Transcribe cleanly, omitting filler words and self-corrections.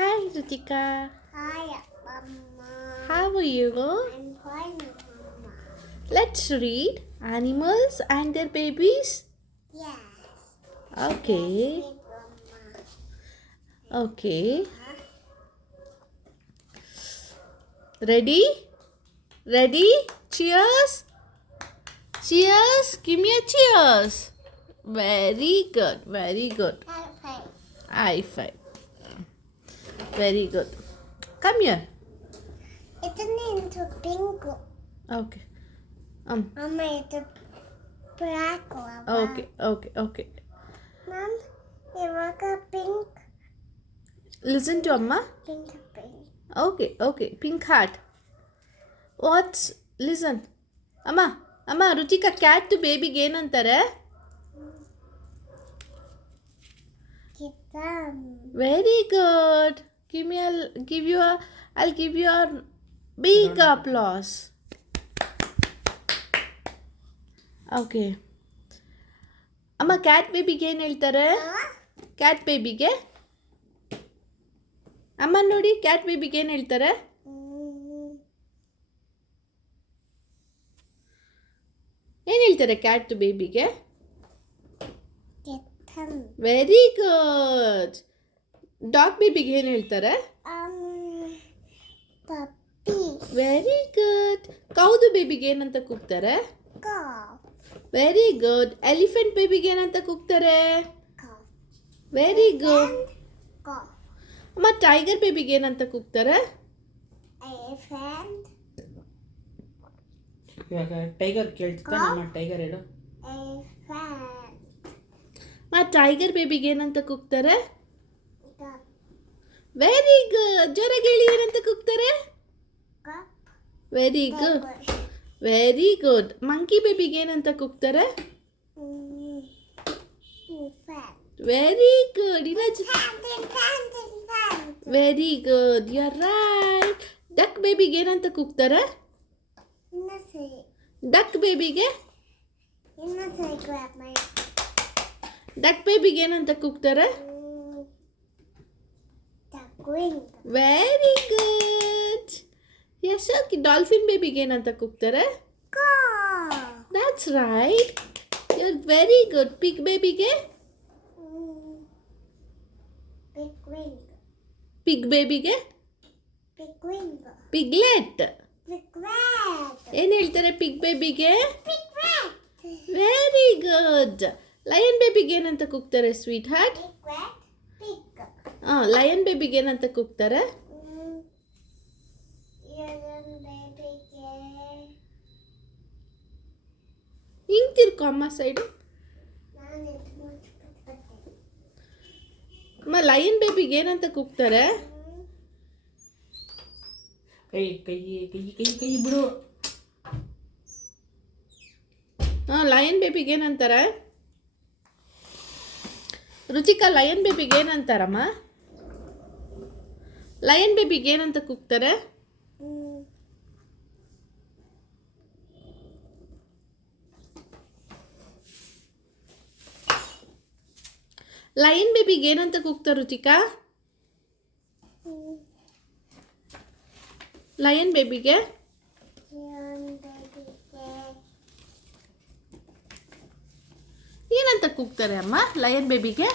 Hi, Ruthika. Hi, Mama. How are you? I'm fine, Mama. Let's read animals and their babies. Yes. Okay. Yes, Mama. Okay. Huh? Ready? Ready? Cheers. Cheers. Give me a cheers. Very good. Very good. Hi. High five. Very good. Come here. It's into pink. Okay. Mama, it's a black one. Okay. Okay. Okay. Mom, it was a pink. Listen to Amma. Pink. Okay. Okay. Pink heart. What's listen? ಅಮ್ಮ ರುಚಿಕಾ cat ಬೇಬಿಗೆ ಏನಂತಾರೆ? Kitten. Very good. I'll give you a big applause. Okay ಅಮ್ಮ cat ಬೇಬಿಗೆ ಏನು ಹೇಳ್ತಾರೆ? Cat ಬೇಬಿಗೆ ಅಮ್ಮ ನೋಡಿ cat ಬೇಬಿಗೆ ಏನು ಹೇಳ್ತಾರೆ? ಏನು ಹೇಳ್ತಾರೆ ಕ್ಯಾಟ್ ಬೇಬಿಗೆ? Kitten. Very good. ಡಾಗ್ ಬೇಬಿಗೆ ಏನು ಹೇಳ್ತಾರೆ? Puppy. Very good. ಕೌದು ಬೇಬಿಗೆ ಏನಂತ ಕೂಗ್ತಾರೆ? Cow. Very good. ಎಲಿಫೆಂಟ್ ಬೇಬಿಗೆ ಏನಂತ ಕೂಗ್ತಾರೆ? Cow. Very good. Cow. ಅಮ್ಮ ಟೈಗರ್ ಬೇಬಿಗೆ ಏನಂತ ಕೂಗ್ತಾರೆ? Elephant. ಇವಾಗ ಟೈಗರ್ ಕೇಳ್ತಾ ನಮ್ಮ ಟೈಗರ್ ಹೇಳು. Elephant. ಅಮ್ಮ ಟೈಗರ್ ಬೇಬಿಗೆ ಏನಂತ ಕೂಗ್ತಾರೆ? Duck. Very good. ಜೋರಾಗಿ ಹೇಳಿ ಏನಂತ ಕೂಗ್ತಾರೆ? Cup. Very good. Very good. Monkey ಬೇಬಿಗೆ ಏನಂತ ಕೂಗ್ತಾರೆ? Elephant. Very good. Elephant. Very good. You are right. Duck ಬೇಬಿಗೆ ಏನಂತ ಕೂಗ್ತಾರೆ? ಡಕ್ ಬೇಬಿಗೆ ಡಕ್ ಬೇಬಿಗೆ ಏನಂತ ಕೂಗ್ತಾರೆ? Very good. Yes okay. Dolphin ಬೇಬಿಗೆ ಏನಂತ ಕೂಗ್ತಾರೆ? That's right. You are very good. Pig ಬೇಬಿಗೆ ಪಿಗ್ ಬೇಬಿಗೆ ಪಿಗ್ಲೆಟ್. ಏನು ಹೇಳ್ತಾರೆ ಪಿಗ್ ಬೇಬಿಗೆ? Very good. ಲಯನ್ ಬೇಬಿಗೆ ಏನಂತ ಕೂಗ್ತಾರೆ ಸ್ವೀಟ್ ಹಾರ್ಟ್? ಲಯನ್ ಬೇಬಿಗೆ ಏನಂತ ಕೂಗ್ತಾರೆ? ಹಿಂಗ್ ತಿರ್ಕೊ ಅಮ್ಮ ಸೈಡು. ಅಮ್ಮ ಲಯನ್ ಬೇಬಿಗೆ ಏನಂತ ಕೂಗ್ತಾರೆ? ಕೈ ಕೈ ಕೈ ಕೈ ಕೈ ಬಿಡು. ಲಯನ್ ಬೇಬಿಗೆ ಏನಂತಾರೆ? ರುಚಿಕಾ ಲಯನ್ ಬೇಬಿಗೆ ಏನಂತಾರಮ್ಮ? ಲಯನ್ ಬೇಬಿಗೆ ಏನಂತ ಕೂಗ್ತಾರೆ? ಲಯನ್ ಬೇಬಿಗೆ ಏನಂತ ಕೂಗ್ತಾರೆ ರುಚಿಕಾ? ಲಯನ್ ಬೇಬಿಗೆ ಏನಂತ ಕೂಗ್ತಾರೆ ಅಮ್ಮ ಲಯನ್ ಬೇಬಿಗೆ?